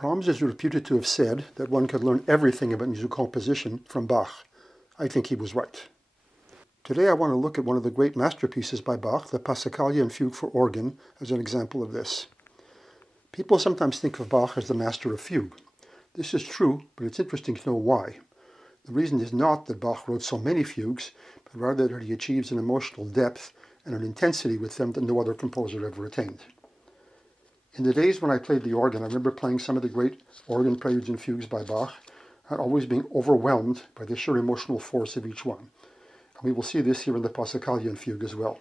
Brahms is reputed to have said that one could learn everything about musical composition from Bach. I think he was right. Today I want to look at one of the great masterpieces by Bach, the Passacaglia and Fugue for organ, as an example of this. People sometimes think of Bach as the master of fugue. This is true, but it's interesting to know why. The reason is not that Bach wrote so many fugues, but rather that he achieves an emotional depth and an intensity with them that no other composer ever attained. In the days when I played the organ, I remember playing some of the great organ preludes and fugues by Bach, and always being overwhelmed by the sheer emotional force of each one. And we will see this here in the Passacaglia Fugue as well.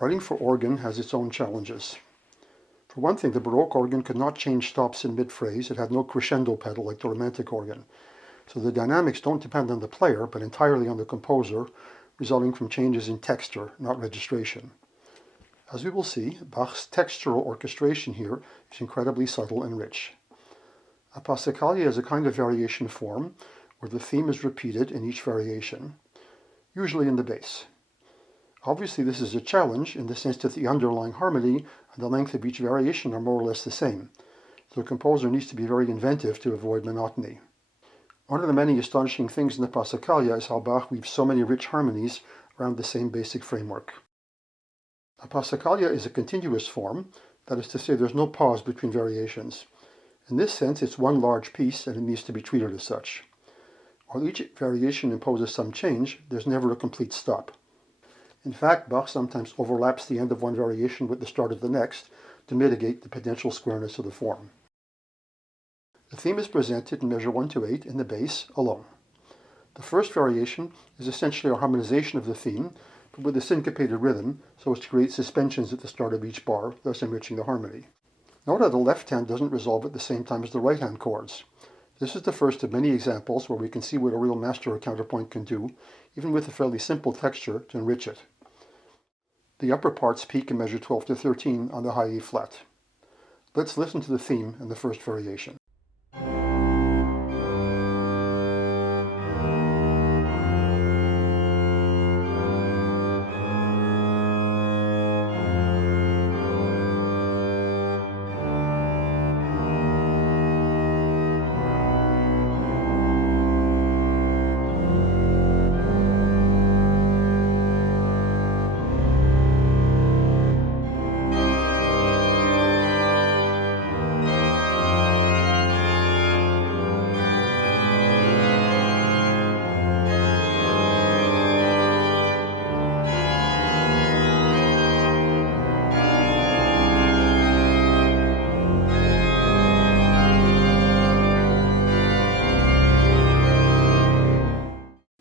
Writing for organ has its own challenges. For one thing, the Baroque organ could not change stops in mid-phrase. It had no crescendo pedal like the Romantic organ. So the dynamics don't depend on the player, but entirely on the composer, resulting from changes in texture, not registration. As we will see, Bach's textural orchestration here is incredibly subtle and rich. A Passacaglia is a kind of variation form where the theme is repeated in each variation, usually in the bass. Obviously this is a challenge in the sense that the underlying harmony and the length of each variation are more or less the same, so the composer needs to be very inventive to avoid monotony. One of the many astonishing things in the Passacaglia is how Bach weaves so many rich harmonies around the same basic framework. A Passacaglia is a continuous form, that is to say there's no pause between variations. In this sense it's one large piece and it needs to be treated as such. While each variation imposes some change, there's never a complete stop. In fact, Bach sometimes overlaps the end of one variation with the start of the next to mitigate the potential squareness of the form. The theme is presented in measure 1 to 8 in the bass alone. The first variation is essentially a harmonization of the theme, but with a syncopated rhythm, so as to create suspensions at the start of each bar, thus enriching the harmony. Note how the left hand doesn't resolve at the same time as the right hand chords. This is the first of many examples where we can see what a real master of counterpoint can do, even with a fairly simple texture to enrich it. The upper parts peak in measure 12 to 13 on the high E flat. Let's listen to the theme in the first variation.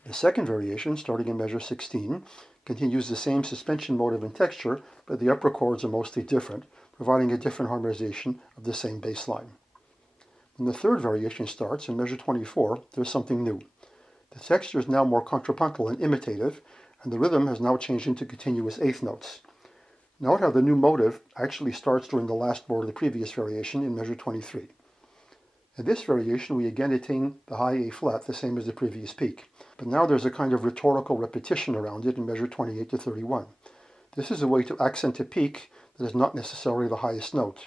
The second variation, starting in measure 16, continues the same suspension motive and texture, but the upper chords are mostly different, providing a different harmonization of the same bass line. When the third variation starts, in measure 24, there's something new. The texture is now more contrapuntal and imitative, and the rhythm has now changed into continuous eighth notes. Note how the new motive actually starts during the last bar of the previous variation in measure 23. In this variation, we again attain the high A flat, the same as the previous peak. But now there's a kind of rhetorical repetition around it in measure 28 to 31. This is a way to accent a peak that is not necessarily the highest note.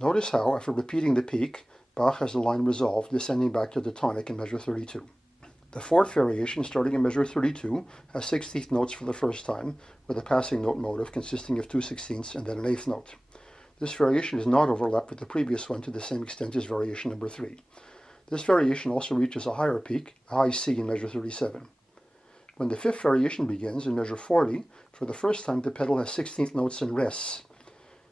Notice how, after repeating the peak, Bach has the line resolved, descending back to the tonic in measure 32. The fourth variation, starting in measure 32, has 16th notes for the first time, with a passing note motive consisting of 2/16ths and then an eighth note. This variation is not overlapped with the previous one to the same extent as variation number 3. This variation also reaches a higher peak, a high C in measure 37. When the fifth variation begins, in measure 40, for the first time the pedal has 16th notes and rests.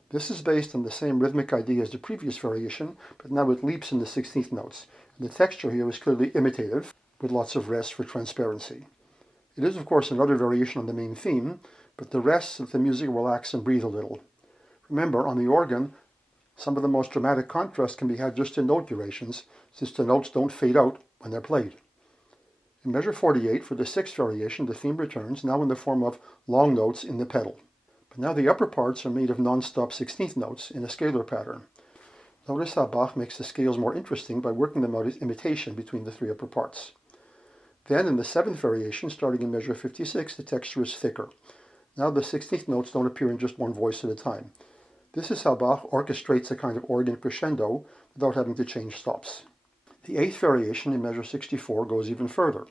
This is based on the same rhythmic idea as the previous variation, but now it leaps in the 16th notes, and the texture here is clearly imitative, with lots of rests for transparency. It is of course another variation on the main theme, but the rests of the music relax and breathe a little. Remember, on the organ, some of the most dramatic contrast can be had just in note durations, since the notes don't fade out when they're played. In measure 48, for the sixth variation, the theme returns, now in the form of long notes in the pedal. But now the upper parts are made of non-stop 16th notes in a scalar pattern. Notice how Bach makes the scales more interesting by working them out as imitation between the three upper parts. Then, in the seventh variation, starting in measure 56, the texture is thicker. Now the 16th notes don't appear in just one voice at a time. This is how Bach orchestrates a kind of organ crescendo without having to change stops. The 8th variation in measure 64 goes even further.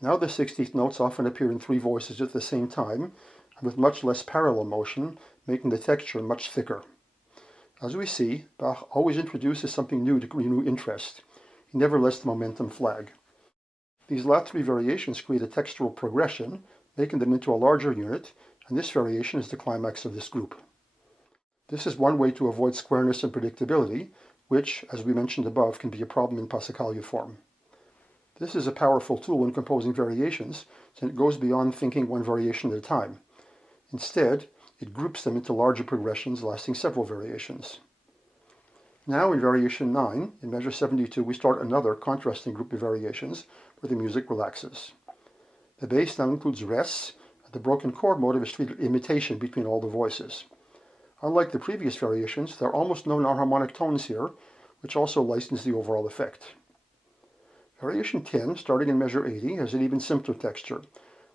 Now the 16th notes often appear in 3 voices at the same time, and with much less parallel motion, making the texture much thicker. As we see, Bach always introduces something new to renew interest. He never lets the momentum flag. These last 3 variations create a textural progression, making them into a larger unit, and this variation is the climax of this group. This is one way to avoid squareness and predictability, which, as we mentioned above, can be a problem in Passacaglia form. This is a powerful tool when composing variations, since it goes beyond thinking one variation at a time. Instead, it groups them into larger progressions lasting several variations. Now in variation 9, in measure 72, we start another contrasting group of variations where the music relaxes. The bass now includes rests, and the broken chord motive is treated imitation between all the voices. Unlike the previous variations, there are almost no non-harmonic tones here, which also license the overall effect. Variation 10, starting in measure 80, has an even simpler texture.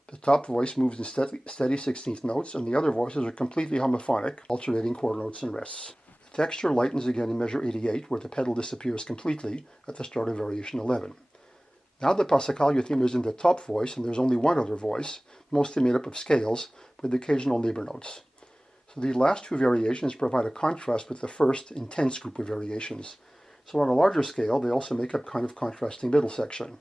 The top voice moves in steady 16th notes, and the other voices are completely homophonic, alternating chord notes and rests. The texture lightens again in measure 88, where the pedal disappears completely at the start of variation 11. Now the Passacaglia theme is in the top voice, and there's only one other voice, mostly made up of scales, with occasional neighbor notes. So these last 2 variations provide a contrast with the first intense group of variations. So on a larger scale, they also make up kind of contrasting middle section.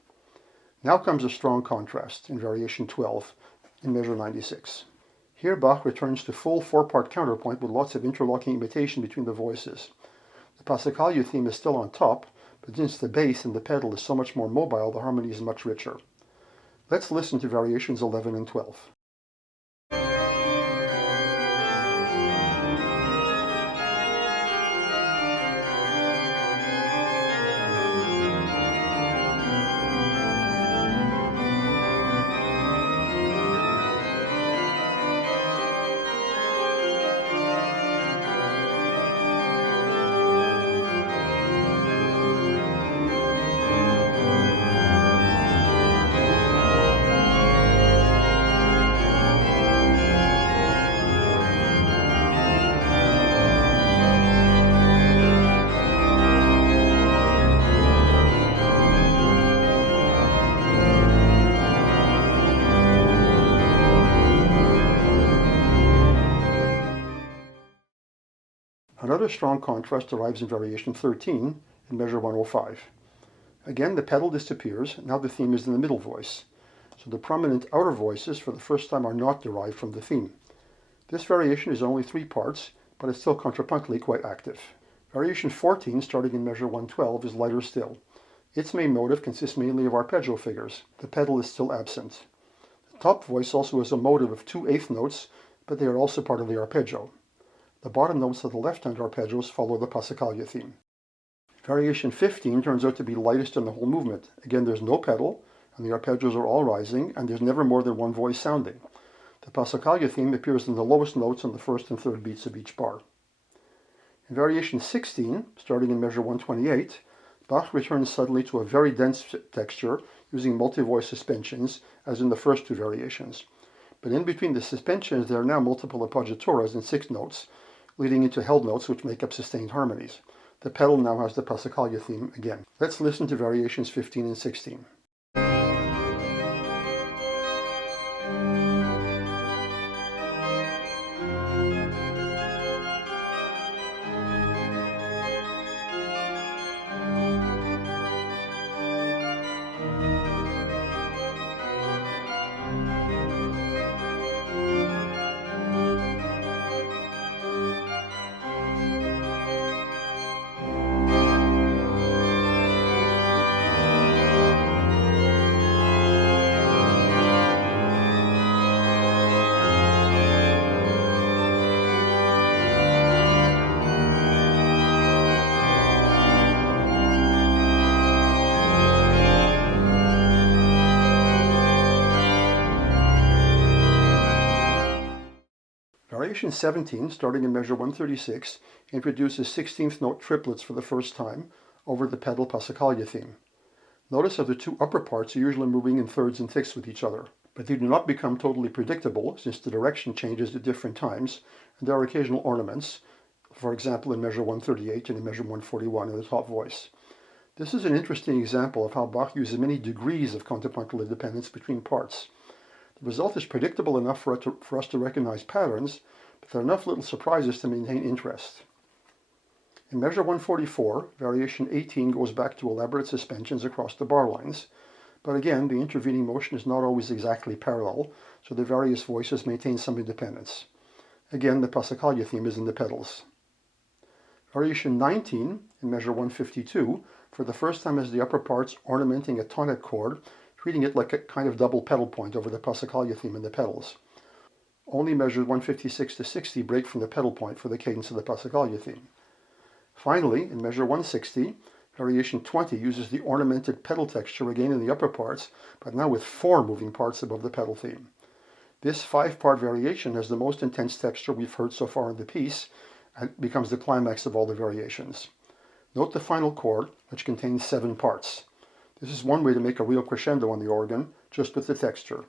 Now comes a strong contrast in variation 12 in measure 96. Here Bach returns to full 4-part counterpoint with lots of interlocking imitation between the voices. The Passacaglia theme is still on top, but since the bass and the pedal is so much more mobile, the harmony is much richer. Let's listen to variations 11 and 12. Another strong contrast arrives in variation 13 in measure 105. Again, the pedal disappears, now the theme is in the middle voice. So the prominent outer voices for the first time are not derived from the theme. This variation is only 3 parts, but it's still contrapuntally quite active. Variation 14, starting in measure 112, is lighter still. Its main motive consists mainly of arpeggio figures. The pedal is still absent. The top voice also has a motive of 2 eighth notes, but they are also part of the arpeggio. The bottom notes of the left-hand arpeggios follow the Passacaglia theme. Variation 15 turns out to be lightest in the whole movement. Again, there's no pedal, and the arpeggios are all rising, and there's never more than one voice sounding. The Passacaglia theme appears in the lowest notes on the first and third beats of each bar. In variation 16, starting in measure 128, Bach returns suddenly to a very dense texture using multi-voice suspensions, as in the first 2 variations. But in between the suspensions, there are now multiple appoggiaturas in 6 notes, leading into held notes which make up sustained harmonies. The pedal now has the Passacaglia theme again. Let's listen to variations 15 and 16. Variation 17, starting in measure 136, introduces 16th note triplets for the first time over the pedal Passacaglia theme. Notice how the 2 upper parts are usually moving in thirds and fifths with each other, but they do not become totally predictable since the direction changes at different times, and there are occasional ornaments, for example in measure 138 and in measure 141 in the top voice. This is an interesting example of how Bach uses many degrees of contrapuntal independence between parts. The result is predictable enough for us to recognize patterns, but there are enough little surprises to maintain interest. In measure 144, variation 18 goes back to elaborate suspensions across the bar lines, but again, the intervening motion is not always exactly parallel, so the various voices maintain some independence. Again, the Passacaglia theme is in the pedals. Variation 19, in measure 152, for the first time has the upper parts ornamenting a tonic chord, treating it like a kind of double pedal point over the Passacaglia theme in the pedals. Only measures 156 to 60 break from the pedal point for the cadence of the Passacaglia theme. Finally, in measure 160, variation 20 uses the ornamented pedal texture again in the upper parts, but now with 4 moving parts above the pedal theme. This 5-part variation has the most intense texture we've heard so far in the piece, and becomes the climax of all the variations. Note the final chord, which contains 7 parts. This is one way to make a real crescendo on the organ, just with the texture.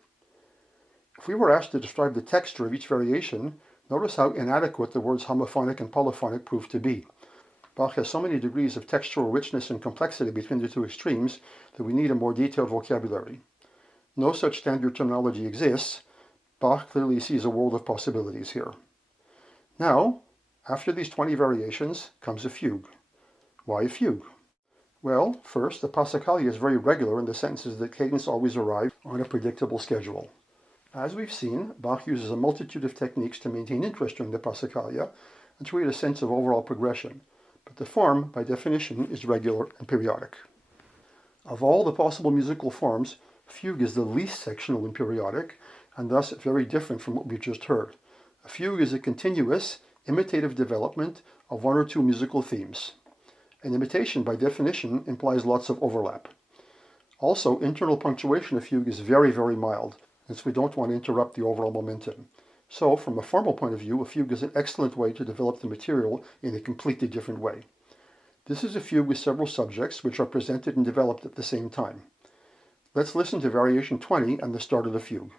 If we were asked to describe the texture of each variation, notice how inadequate the words homophonic and polyphonic prove to be. Bach has so many degrees of textural richness and complexity between the two extremes that we need a more detailed vocabulary. No such standard terminology exists. Bach clearly sees a world of possibilities here. Now, after these 20 variations comes a fugue. Why a fugue? Well, first, the Passacaglia is very regular in the sense that cadence always arrives on a predictable schedule. As we've seen, Bach uses a multitude of techniques to maintain interest during the Passacaglia and to create a sense of overall progression, but the form, by definition, is regular and periodic. Of all the possible musical forms, fugue is the least sectional and periodic, and thus very different from what we just heard. A fugue is a continuous, imitative development of 1 or 2 musical themes. An imitation, by definition, implies lots of overlap. Also, internal punctuation of fugue is very, very mild, since we don't want to interrupt the overall momentum. So, from a formal point of view, a fugue is an excellent way to develop the material in a completely different way. This is a fugue with several subjects, which are presented and developed at the same time. Let's listen to variation 20 and the start of the fugue.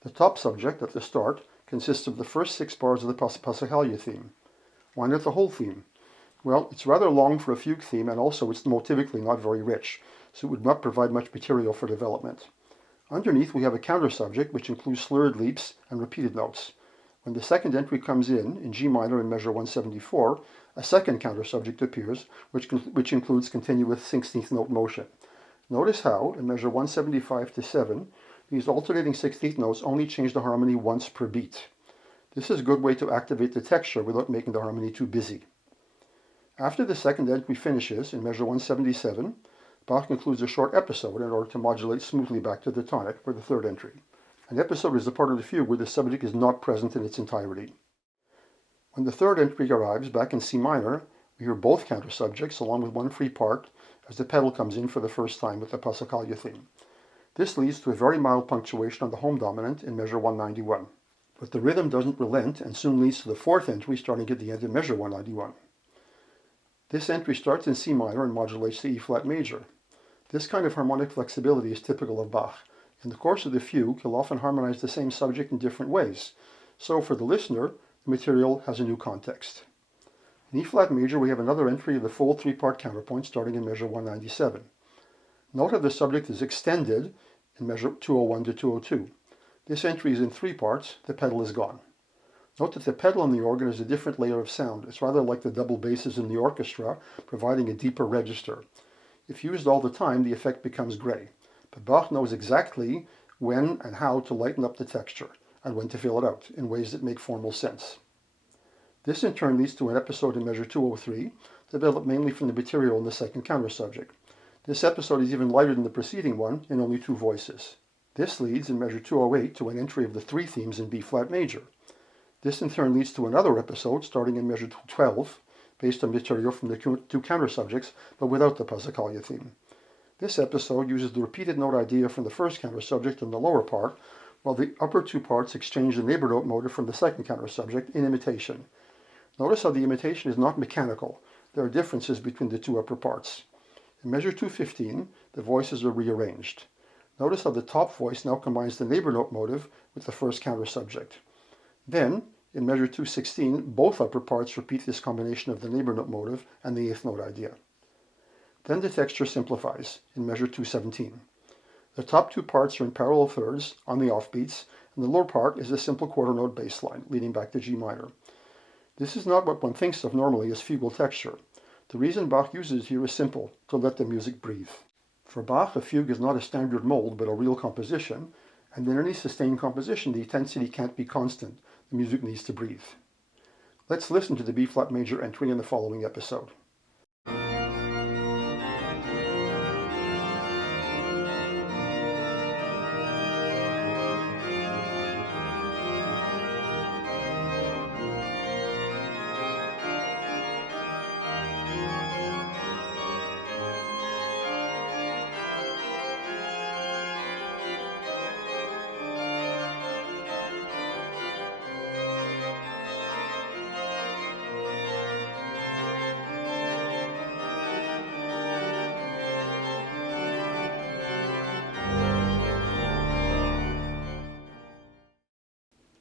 The top subject at the start consists of the first 6 bars of the Passacaglia theme. Why not the whole theme? Well, it's rather long for a fugue theme, and also it's motivically not very rich, so it would not provide much material for development. Underneath we have a counter subject which includes slurred leaps and repeated notes. When the second entry comes in G minor in measure 174, a second counter subject appears, which includes continuous 16th note motion. Notice how, in measure 175 to 7, these alternating 16th notes only change the harmony once per beat. This is a good way to activate the texture without making the harmony too busy. After the second entry finishes, in measure 177, Bach includes a short episode in order to modulate smoothly back to the tonic for the third entry. An episode is a part of the fugue where the subject is not present in its entirety. When the third entry arrives, back in C minor, we hear both counter subjects along with one free part as the pedal comes in for the first time with the Passacaglia theme. This leads to a very mild punctuation on the home dominant in measure 191. But the rhythm doesn't relent and soon leads to the fourth entry starting at the end of measure 191. This entry starts in C minor and modulates to E flat major. This kind of harmonic flexibility is typical of Bach. In the course of the fugue, he'll often harmonize the same subject in different ways. So for the listener, the material has a new context. In E flat major, we have another entry of the full 3-part counterpoint starting in measure 197. Note how the subject is extended in measure 201 to 202. This entry is in 3 parts, the pedal is gone. Note that the pedal on the organ is a different layer of sound. It's rather like the double basses in the orchestra, providing a deeper register. If used all the time, the effect becomes gray. But Bach knows exactly when and how to lighten up the texture, and when to fill it out, in ways that make formal sense. This in turn leads to an episode in measure 203, developed mainly from the material in the second counter subject. This episode is even lighter than the preceding one, in only 2 voices. This leads in measure 208 to an entry of the three themes in B-flat major. This in turn leads to another episode starting in measure 12, based on material from the two counter subjects, but without the Passacaglia theme. This episode uses the repeated note idea from the first counter subject in the lower part, while the upper two parts exchange the neighbor note motive from the second counter subject in imitation. Notice how the imitation is not mechanical. There are differences between the two upper parts. In measure 215, the voices are rearranged. Notice how the top voice now combines the neighbor note motive with the first counter subject. Then, in measure 216, both upper parts repeat this combination of the neighbor note motive and the eighth note idea. Then the texture simplifies in measure 217. The top two parts are in parallel thirds on the offbeats, and the lower part is a simple quarter note bass line, leading back to G minor. This is not what one thinks of normally as fugal texture. The reason Bach uses it here is simple, to let the music breathe. For Bach, a fugue is not a standard mold, but a real composition, and in any sustained composition, the intensity can't be constant. The music needs to breathe. Let's listen to the B-flat major entry in the following episode.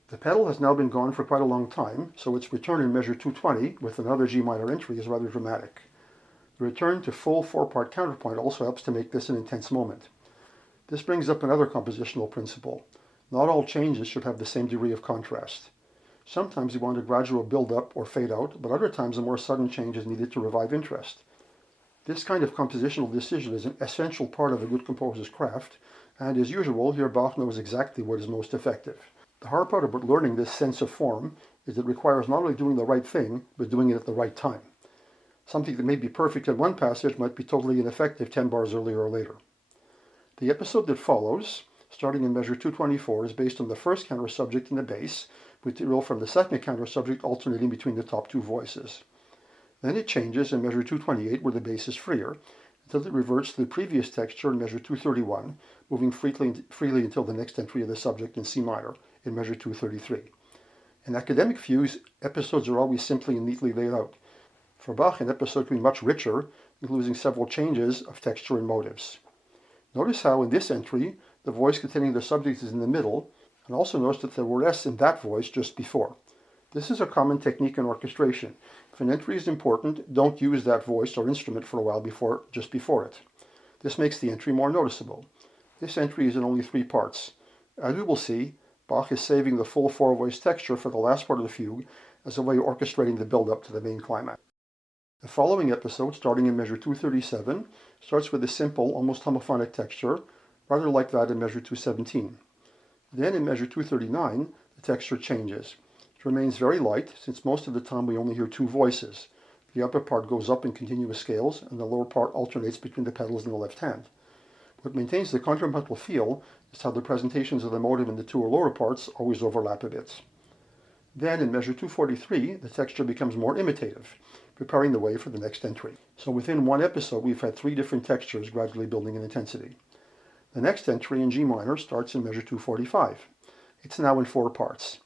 The pedal has now been gone for quite a long time, so its return in measure 220 with another G minor entry is rather dramatic. The return to full four-part counterpoint also helps to make this an intense moment. This brings up another compositional principle. Not all changes should have the same degree of contrast. Sometimes you want a gradual build-up or fade-out, but other times a more sudden change is needed to revive interest. This kind of compositional decision is an essential part of a good composer's craft, and as usual, here Bach knows exactly what is most effective. The hard part about learning this sense of form is it requires not only doing the right thing, but doing it at the right time. Something that may be perfect in one passage might be totally ineffective 10 bars earlier or later. The episode that follows, starting in measure 224, is based on the first counter subject in the bass, with material from the second counter subject alternating between the top two voices. Then it changes in measure 228, where the bass is freer, until it reverts to the previous texture in measure 231, moving freely until the next entry of the subject in C minor, in measure 233. In academic fugues, episodes are always simply and neatly laid out. For Bach, an episode can be much richer, including several changes of texture and motives. Notice how in this entry, the voice containing the subject is in the middle, and also notice that there were S in that voice just before. This is a common technique in orchestration. If an entry is important, don't use that voice or instrument for a while just before it. This makes the entry more noticeable. This entry is in only three parts. As we will see, Bach is saving the full four-voice texture for the last part of the fugue as a way of orchestrating the build-up to the main climax. The following episode, starting in measure 237, starts with a simple, almost homophonic texture, rather like that in measure 217. Then in measure 239, the texture changes. It remains very light, since most of the time we only hear two voices. The upper part goes up in continuous scales, and the lower part alternates between the pedals in the left hand. What maintains the contrapuntal feel is how the presentations of the motive in the two or lower parts always overlap a bit. Then in measure 243, the texture becomes more imitative, preparing the way for the next entry. So within one episode, we've had three different textures gradually building in intensity. The next entry in G minor starts in measure 245. It's now in four parts.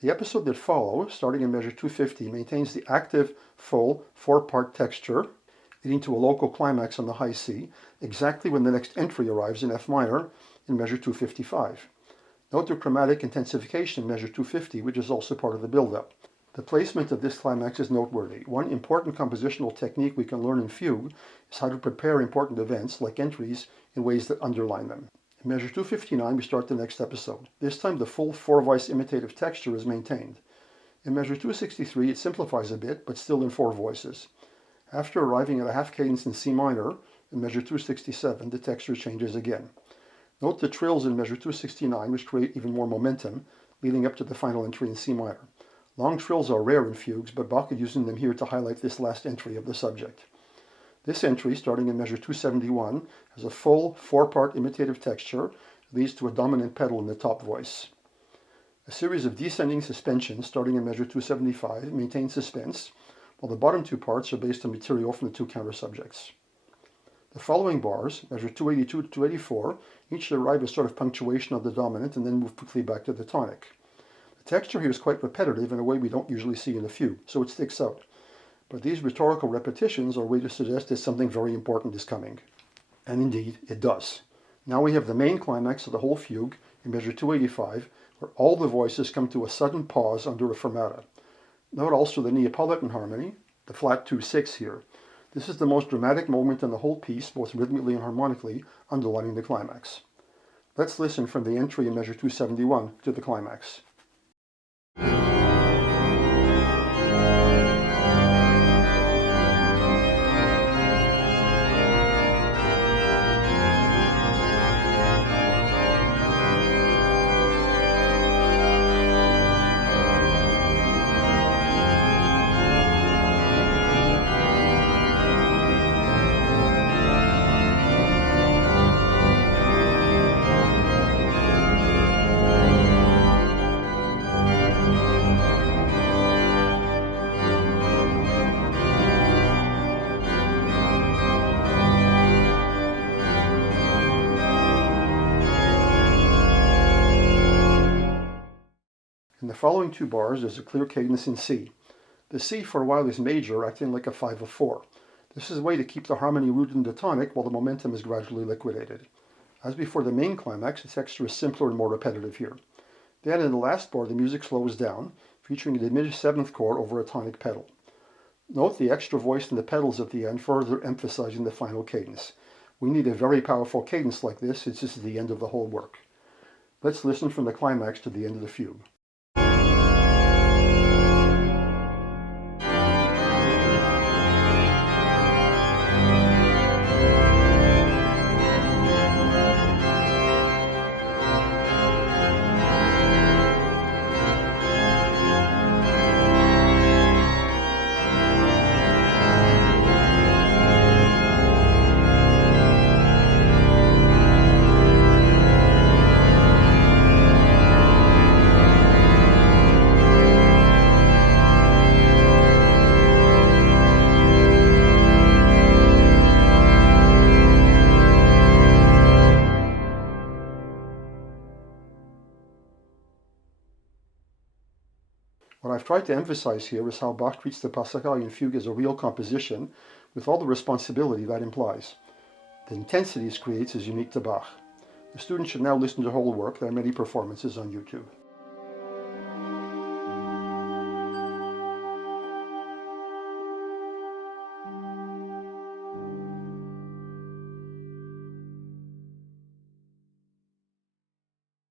The episode that follows, starting in measure 250, maintains the active, full, four-part texture, leading to a local climax on the high C, exactly when the next entry arrives in F minor in measure 255. Note the chromatic intensification in measure 250, which is also part of the build-up. The placement of this climax is noteworthy. One important compositional technique we can learn in fugue is how to prepare important events, like entries, in ways that underline them. In measure 259, we start the next episode. This time, the full four-voice imitative texture is maintained. In measure 263, it simplifies a bit, but still in four voices. After arriving at a half cadence in C minor, in measure 267, the texture changes again. Note the trills in measure 269, which create even more momentum, leading up to the final entry in C minor. Long trills are rare in fugues, but Bach is using them here to highlight this last entry of the subject. This entry, starting in measure 271, has a full four-part imitative texture, leads to a dominant pedal in the top voice. A series of descending suspensions starting in measure 275 maintain suspense, while the bottom two parts are based on material from the two counter subjects. The following bars, measure 282 to 284, each derive a sort of punctuation of the dominant and then move quickly back to the tonic. The texture here is quite repetitive in a way we don't usually see in a fugue, so it sticks out. But these rhetorical repetitions are a way to suggest that something very important is coming. And indeed, it does. Now we have the main climax of the whole fugue in measure 285, where all the voices come to a sudden pause under a fermata. Note also the Neapolitan harmony, the flat 2/6 here. This is the most dramatic moment in the whole piece, both rhythmically and harmonically, underlining the climax. Let's listen from the entry in measure 271 to the climax. In the following two bars, there's a clear cadence in C. The C for a while is major, acting like a 5 of 4. This is a way to keep the harmony rooted in the tonic while the momentum is gradually liquidated. As before the main climax, the texture is simpler and more repetitive here. Then in the last bar, the music slows down, featuring a diminished 7th chord over a tonic pedal. Note the extra voice in the pedals at the end, further emphasizing the final cadence. We need a very powerful cadence like this, since this is the end of the whole work. Let's listen from the climax to the end of the fugue. What I've tried to emphasize here is how Bach treats the Passacaglia fugue as a real composition, with all the responsibility that implies. The intensity it creates is unique to Bach. The student should now listen to the whole work. There are many performances on YouTube.